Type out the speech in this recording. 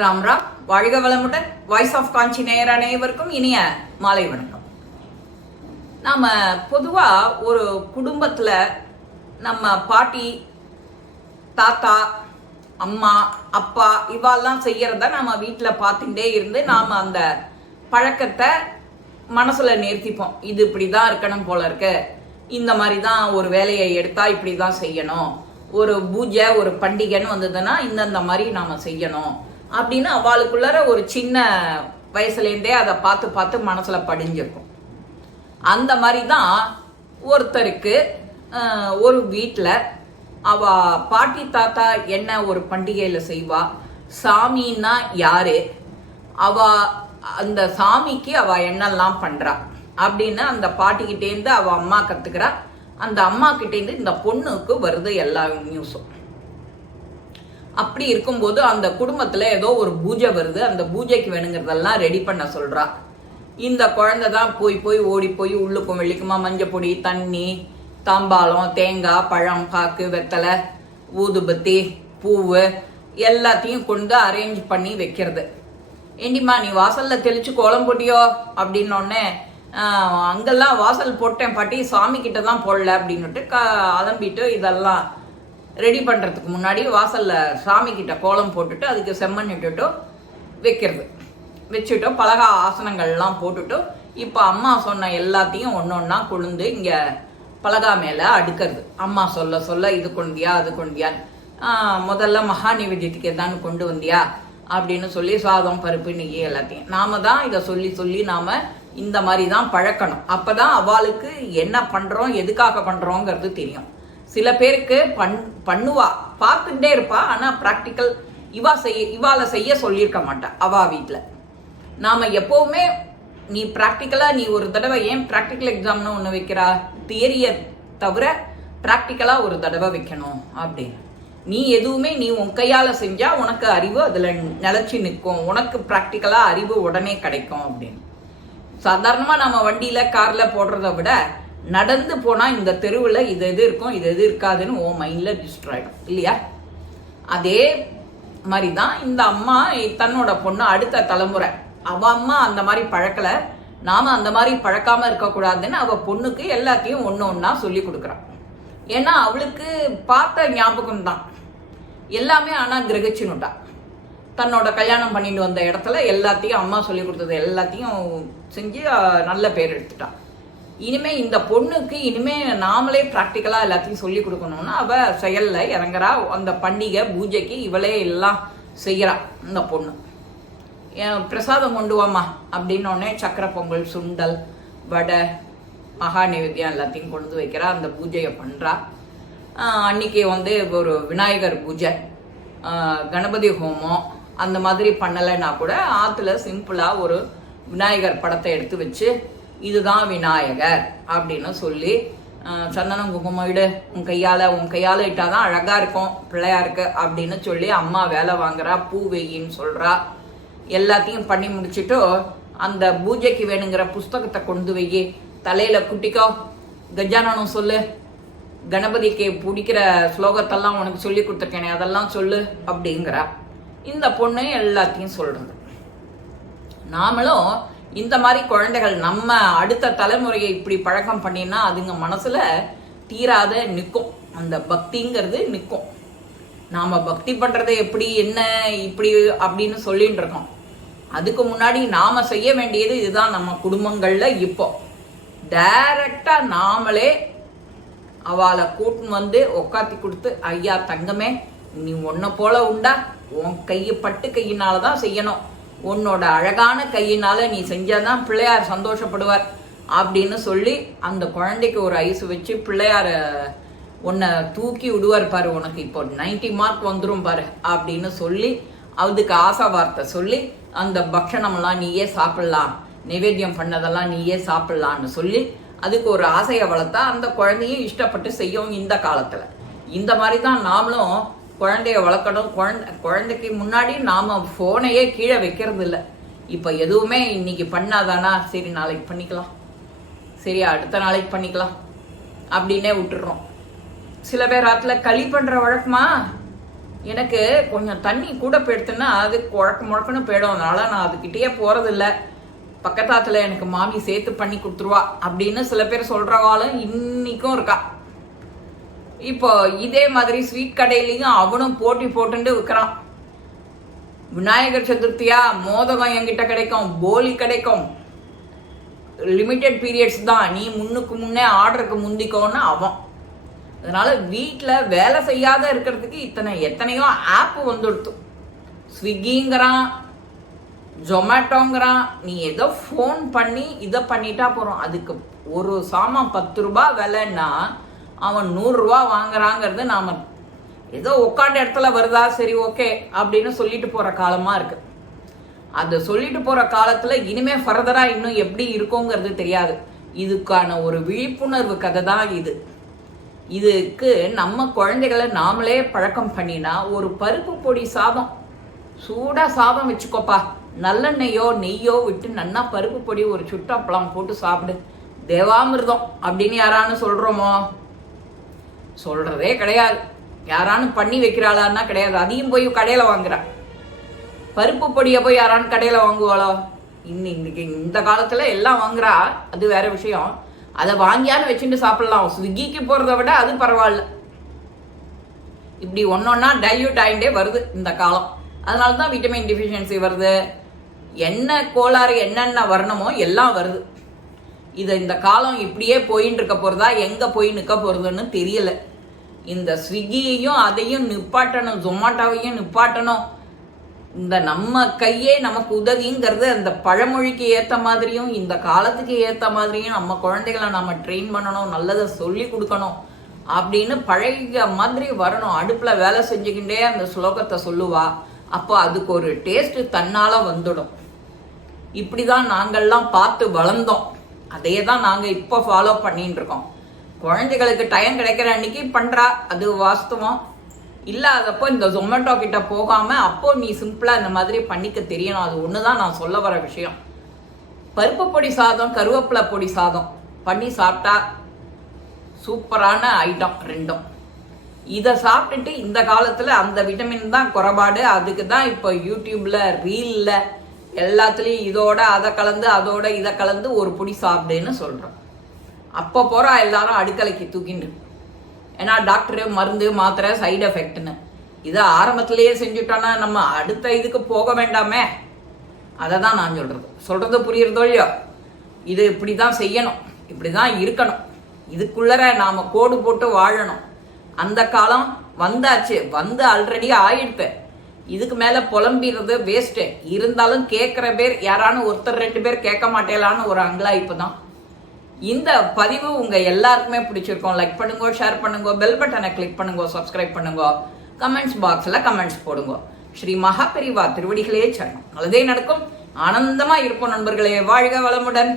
ராம் ராம். வாழ்க வளமுடன். Voice of காஞ்சி நேயர் அனைவருக்கும் இனிய மாலை வணக்கம். நாம பொதுவா ஒரு குடும்பத்துல நம்ம பாட்டி, தாத்தா, அம்மா, அப்பா இவாள்லாம் செய்யறத நம்ம வீட்டுல பார்த்துட்டே இருந்து நாம அந்த பழக்கத்தை மனசுல நிறுத்திப்போம். இது இப்படிதான் இருக்கணும் போல இருக்கு, இந்த மாதிரி தான் ஒரு வேலையை எடுத்தா இப்படிதான் செய்யணும், ஒரு பூஜை ஒரு பண்டிகைன்னு வந்ததுன்னா இந்தந்த மாதிரி நாம செய்யணும் அப்படின்னு அவளுக்குள்ளார ஒரு சின்ன வயசுலேருந்தே அதை பார்த்து பார்த்து மனசுல படிஞ்சிருக்கும். அந்த மாதிரி தான் ஒருத்தருக்கு ஒரு வீட்டில் அவ பாட்டி தாத்தா என்ன ஒரு பண்டிகையில செய்வா, சாமின்னா யாரு, அவ அந்த சாமிக்கு அவ என்னெல்லாம் பண்றா அப்படின்னு அந்த பாட்டிக்கிட்டேருந்து அவ அம்மா கத்துக்கிறா. அந்த அம்மா கிட்டேருந்து இந்த பொண்ணுக்கு வருது எல்லா நியூஸும். அப்படி இருக்கும்போது அந்த குடும்பத்துல ஏதோ ஒரு பூஜை வருது. அந்த பூஜைக்கு வேணுங்கிறதெல்லாம் ரெடி பண்ண சொல்றா. இந்த குழந்தை தான் போய் ஓடி போய் உள்ளுக்கும் வெளிக்குமா மஞ்சப்பொடி, தண்ணி, தாம்பாளம், தேங்காய், பழம், பாக்கு, வெத்தலை, ஊதுபத்தி, பூவு எல்லாத்தையும் கொண்டு அரேஞ்ச் பண்ணி வைக்கிறது. ஏண்டிமா நீ வாசல்ல தெளிச்சு கோலம் போட்டியோ அப்படின்னோடனே அங்கெல்லாம் வாசல் போட்டேன் பாட்டி, சாமி கிட்ட தான் போடல அப்படின்னுட்டு அலம்பிட்டு இதெல்லாம் ரெடி பண்ணுறதுக்கு முன்னாடி வாசலில் சாமி கிட்ட கோலம் போட்டுட்டு அதுக்கு செம்மண் இட்டுட்டு வச்சுட்டோ பலகா ஆசனங்கள்லாம் போட்டுட்டு இப்போ அம்மா சொன்ன எல்லாத்தையும் ஒன்று ஒன்றா கொழுந்து இங்கே பலகா மேலே அடுக்கிறது. அம்மா சொல்ல சொல்ல இது கொண்டியா அது கொண்டியா, முதல்ல மகா நிவேதியத்துக்கு எதான்னு கொண்டு வந்தியா அப்படின்னு சொல்லி சாதம் பருப்பு நெய் எல்லாத்தையும் நாம தான் இதை சொல்லி சொல்லி நாம இந்த மாதிரி தான் பழக்கணும். அப்போதான் அவளுக்கு என்ன பண்ணுறோம் எதுக்காக பண்ணுறோங்கிறது தெரியும். சில பேருக்கு பண்ணுவா, பார்த்துட்டே இருப்பா, ஆனால் ப்ராக்டிக்கல் இவாளை செய்ய சொல்லியிருக்க மாட்டா அவா வீட்டில். நாம் எப்போவுமே நீ ப்ராக்டிக்கலாக நீ ஒரு தடவை ஏன் ப்ராக்டிக்கல் எக்ஸாம்னு ஒன்று வைக்கிறா, தியரியை தவிர ப்ராக்டிக்கலாக ஒரு தடவை வைக்கணும் அப்படின்னு. நீ எதுவுமே நீ உன் கையால் செஞ்சால் உனக்கு அறிவு அதில் நிலச்சி நிற்கும், உனக்கு ப்ராக்டிக்கலாக அறிவு உடனே கிடைக்கும் அப்படின்னு. சாதாரணமாக நம்ம வண்டியில் காரில் போடுறத விட நடந்து போனால் இந்த தெருவில் இது எது இருக்கும் இது எது இருக்காதுன்னு ஓ மைண்டில் ரிஜிஸ்டர் ஆகிடும் இல்லையா? அதே மாதிரி தான் இந்த அம்மா தன்னோட பொண்ணு அடுத்த தலைமுறை அவ அம்மா அந்த மாதிரி பழக்கலை, நாம அந்த மாதிரி பழக்காமல் இருக்கக்கூடாதுன்னு அவள் பொண்ணுக்கு எல்லாத்தையும் ஒன்று ஒன்றா சொல்லி கொடுக்குறான். ஏன்னா அவளுக்கு பார்த்த ஞாபகம் தான் எல்லாமே. ஆனால் கிரகிச்சுன்னுட்டா தன்னோட கல்யாணம் பண்ணிட்டு வந்த இடத்துல எல்லாத்தையும் அம்மா சொல்லி கொடுத்தது எல்லாத்தையும் செஞ்சு நல்ல பேர் எடுத்துட்டான். இனிமே இந்த பொண்ணுக்கு இனிமே நாமளே ப்ராக்டிக்கலா எல்லாத்தையும் சொல்லி கொடுக்கணும்னு அவ செயல்ல இறங்குறா. அந்த பண்டிகை பூஜைக்கு இவளே எல்லாம் செய்யறா. இந்த பொண்ணு பிரசாதம் கொண்டு வாமா அப்படின்னோடனே சக்கரை பொங்கல், சுண்டல், வடை, மகா நிவேத்தியம் எல்லாத்தையும் கொண்டு வைக்கிறா. அந்த பூஜையை பண்றா. அன்னைக்கு ஒரு விநாயகர் பூஜை, கணபதி ஹோமம் அந்த மாதிரி பண்ணலைன்னா கூட ஆத்துல சிம்பிளா ஒரு விநாயகர் படத்தை எடுத்து வச்சு இதுதான் விநாயகர் அப்படின்னு சொல்லி சந்தனம் குங்குமம் இடு, உன் கையால இட்டாதான் அழகா இருக்கும் பிள்ளையாருக்கு அப்படின்னு சொல்லி அம்மா வேலை வாங்குறா. பூ வெயின்னு சொல்றா. எல்லாத்தையும் பண்ணி முடிச்சுட்டு அந்த பூஜைக்கு வேணுங்கிற புஸ்தகத்தை கொண்டு வெயி, தலையில குட்டிக்கோ, கஜானனம் சொல்லு, கணபதிக்கு பிடிக்கிற ஸ்லோகத்தெல்லாம் உனக்கு சொல்லி கொடுத்துருக்கேனே அதெல்லாம் சொல்லு அப்படிங்கிறா. இந்த பொண்ணு எல்லாத்தையும் சொல்றது. நாமளும் இந்த மாதிரி குழந்தைகள் நம்ம அடுத்த தலைமுறையை இப்படி பழக்கம் பண்ணினா அதுங்க மனசுல தீராத நிற்கும். அந்த பக்திங்கிறது நிற்கும். நாம பக்தி பண்றது எப்படி என்ன இப்படி அப்படின்னு சொல்லிட்டு இருக்கோம். அதுக்கு முன்னாடி நாம செய்ய வேண்டியது இதுதான். நம்ம குடும்பங்கள்ல இப்போ டைரக்டா நாமளே அவளை கூட்டுன்னு உக்காத்தி கொடுத்து, ஐயா தங்கமே நீ உன்னை போல உண்டா, உன் பட்டு கையினாலதான் செய்யணும், உன்னோட அழகான கையினால நீ செஞ்சாதான் பிள்ளையார் சந்தோஷப்படுவார் அப்படின்னு சொல்லி அந்த குழந்தைக்கு ஒரு ஐஸ் வச்சு பிள்ளையார உன்னை தூக்கி விடுவார் பாரு, உனக்கு இப்போ 90 மார்க் வந்துடும் பாரு அப்படின்னு சொல்லி அதுக்கு ஆசா வார்த்தை சொல்லி அந்த பக்ஷணம்லாம் நீயே சாப்பிடலாம், நைவேத்தியம் பண்ணதெல்லாம் நீயே சாப்பிடலான்னு சொல்லி அதுக்கு ஒரு ஆசையை வளர்த்தா அந்த குழந்தையும் இஷ்டப்பட்டு செய்யும். இந்த காலத்துல இந்த மாதிரி தான் நாமளும் குழந்தைய வளர்க்கணும். குழந்தைக்கு முன்னாடி நாம போனையே கீழே வைக்கிறது இல்லை. இப்ப எதுவுமே இன்னைக்கு பண்ணாதானா, சரி நாளைக்கு பண்ணிக்கலாம், சரி அடுத்த நாளைக்கு பண்ணிக்கலாம் அப்படின்னே விட்டுடுறோம். சில பேர் ஆத்துல களி பண்ற வழக்கமா எனக்கு கொஞ்சம் தண்ணி கூட போயிடுத்துன்னா அது குழக்க முழக்கன்னு போயிடும். அதனால நான் அதுக்கிட்டே போறதில்ல. பக்கத்தாத்துல எனக்கு மாமி சேர்த்து பண்ணி கொடுத்துருவா அப்படின்னு சில பேர் சொல்றவாளும் இன்னைக்கும் இருக்கா. இப்போ இதே மாதிரி ஸ்வீட் கடையிலையும் அவனும் போட்டி போட்டுட்டு விற்கிறான். விநாயகர் சதுர்த்தியா மோதகம் என்கிட்ட கிடைக்கும், போலி கிடைக்கும், லிமிட்டெட் பீரியட்ஸ் தான், நீ முன்னுக்கு முன்னே ஆர்டருக்கு முந்திக்கோன்னு அவன். அதனால வீட்டில் வேலை செய்யாத இருக்கிறதுக்கு எத்தனையோ ஆப் வந்துடுத்து. ஸ்விக்கிங்கிறான், ஜொமேட்டோங்கிறான். நீ ஏதோ ஃபோன் பண்ணி இதை பண்ணிட்டா போகிறோம். அதுக்கு ஒரு சாமான் 10 ரூபாய் விலைன்னா அவன் 100 ரூபா வாங்குறாங்கிறது நாம ஏதோ உட்காண்ட இடத்துல வருதா சரி ஓகே அப்படின்னு சொல்லிட்டு போகிற காலமாக இருக்குது. அதை சொல்லிட்டு போகிற காலத்தில் இனிமே ஃபர்தராக இன்னும் எப்படி இருக்குங்கிறது தெரியாது. இதுக்கான ஒரு விழிப்புணர்வு கதை தான் இது. இதுக்கு நம்ம குழந்தைகளை நாமளே பழக்கம் பண்ணினா, ஒரு பருப்பு பொடி சாதம், சூடாக சாதம் வச்சுக்கோப்பா, நல்லெண்ணெய்யோ நெய்யோ விட்டு நன்னா பருப்பு பொடி ஒரு சுட்டப்பளம் போட்டு சாப்பிடு, தேவாமிர்தம் அப்படின்னு யாரானு சொல்கிறோமோ? சொல்கிறதே கிடையாது. யாரானு பண்ணி வைக்கிறாளான்னா கிடையாது. அதையும் போய் கடையில் வாங்குறா. பருப்பு பொடியை போய் யாரானு கடையில் வாங்குவாளோ? இன்னைக்கு இந்த காலத்தில் எல்லாம் வாங்குறா, அது வேற விஷயம். அதை வாங்கியான்னு வச்சுட்டு சாப்பிடலாம். ஸ்விக்கிக்கு போகிறத விட அது பரவாயில்ல. இப்படி ஒன்னொன்னா டைல்யூட் ஆகிட்டே வருது இந்த காலம். அதனால தான் விட்டமின் டிஃபிஷியன்சி வருது, என்ன கோளாறு என்னென்ன வரணுமோ எல்லாம் வருது. இந்த காலம் இப்படியே போயின்னு இருக்க போகிறதா, எங்கே போய் நிற்க போகிறதுன்னு தெரியல. இந்த ஸ்விக்கியையும் அதையும் நிப்பாட்டணும், ஜொமாட்டோவையும் நிப்பாட்டணும். இந்த நம்ம கையே நமக்கு உதவிங்கிறது அந்த பழமொழிக்கு ஏற்ற மாதிரியும் இந்த காலத்துக்கு ஏற்ற மாதிரியும் நம்ம குழந்தைகளை நம்ம ட்ரெயின் பண்ணணும், நல்லதை சொல்லி கொடுக்கணும் அப்படின்னு பழகிய மாதிரி வரணும். அடுப்பில் வேலை செஞ்சுக்கிட்டே அந்த ஸ்லோகத்தை சொல்லுவா. அப்போ அதுக்கு ஒரு டேஸ்ட் தன்னால் வந்துடும். இப்படி தான் நாங்கள்லாம் பார்த்து வளர்ந்தோம். அதே தான் நாங்கள் இப்போ ஃபாலோ பண்ணிட்டு இருக்கோம். குழந்தைகளுக்கு டைம் கிடைக்கிற அன்னைக்கு பண்ணுறா, அது வாஸ்தவம். இல்லாதப்போ இந்த ஜொமேட்டோ கிட்ட போகாமல் அப்போ நீ சிம்பிளாக இந்த மாதிரி பண்ணிக்க தெரியணும். அது ஒன்று தான் நான் சொல்ல வர விஷயம். பருப்பு பொடி சாதம், கருவேப்பிலை பொடி சாதம் பண்ணி சாப்பிட்டா சூப்பரான ஐட்டம் ரெண்டும். இதை சாப்பிட்டுட்டு இந்த காலத்தில் அந்த விட்டமின் தான் குறைபாடு. அதுக்கு தான் இப்போ யூடியூப்பில் ரீலில் எல்லாத்துலேயும் இதோட அதை கலந்து அதோட இதை கலந்து ஒரு பொடி சாப்பிடுன்னு சொல்கிறோம். அப்போ போகிறா எல்லாரும் அடுக்கலைக்கு தூக்கிண்டு. ஏன்னா டாக்டரு மருந்து மாத்திரை சைடு எஃபெக்ட்னு இதை ஆரம்பத்திலேயே செஞ்சுட்டோன்னா நம்ம அடுத்த இதுக்கு போக வேண்டாமே. அதை தான் நான் சொல்கிறது புரியுறதோ இல்லையோ? இது இப்படி தான் செய்யணும், இப்படி தான் இருக்கணும், இதுக்குள்ளர நாம் கோடு போட்டு வாழணும். அந்த காலம் வந்தாச்சு, வந்து ஆல்ரெடி ஆயிடுப்பேன். இதுக்கு மேலே புலம்பிடுறது வேஸ்ட்டு. இருந்தாலும் கேட்குற பேர் யாரானு ஒருத்தர் 2 பேர் கேட்க மாட்டேலான்னு ஒரு அங்கலாய்ப்பு தான். இந்த பதிவு உங்கள் எல்லாருக்குமே பிடிச்சிருக்கோம். லைக் பண்ணுங்க, ஷேர் பண்ணுங்க, பெல் பட்டனை கிளிக் பண்ணுங்க, சப்ஸ்கிரைப் பண்ணுங்க, கமெண்ட்ஸ் பாக்ஸில் கமெண்ட்ஸ் போடுங்க. ஸ்ரீ மகாபெரிவா திருவடிகளே சரணம். நல்லதே நடக்கும். ஆனந்தமாக இருப்போம் நண்பர்களே. வாழ்க வளமுடன்.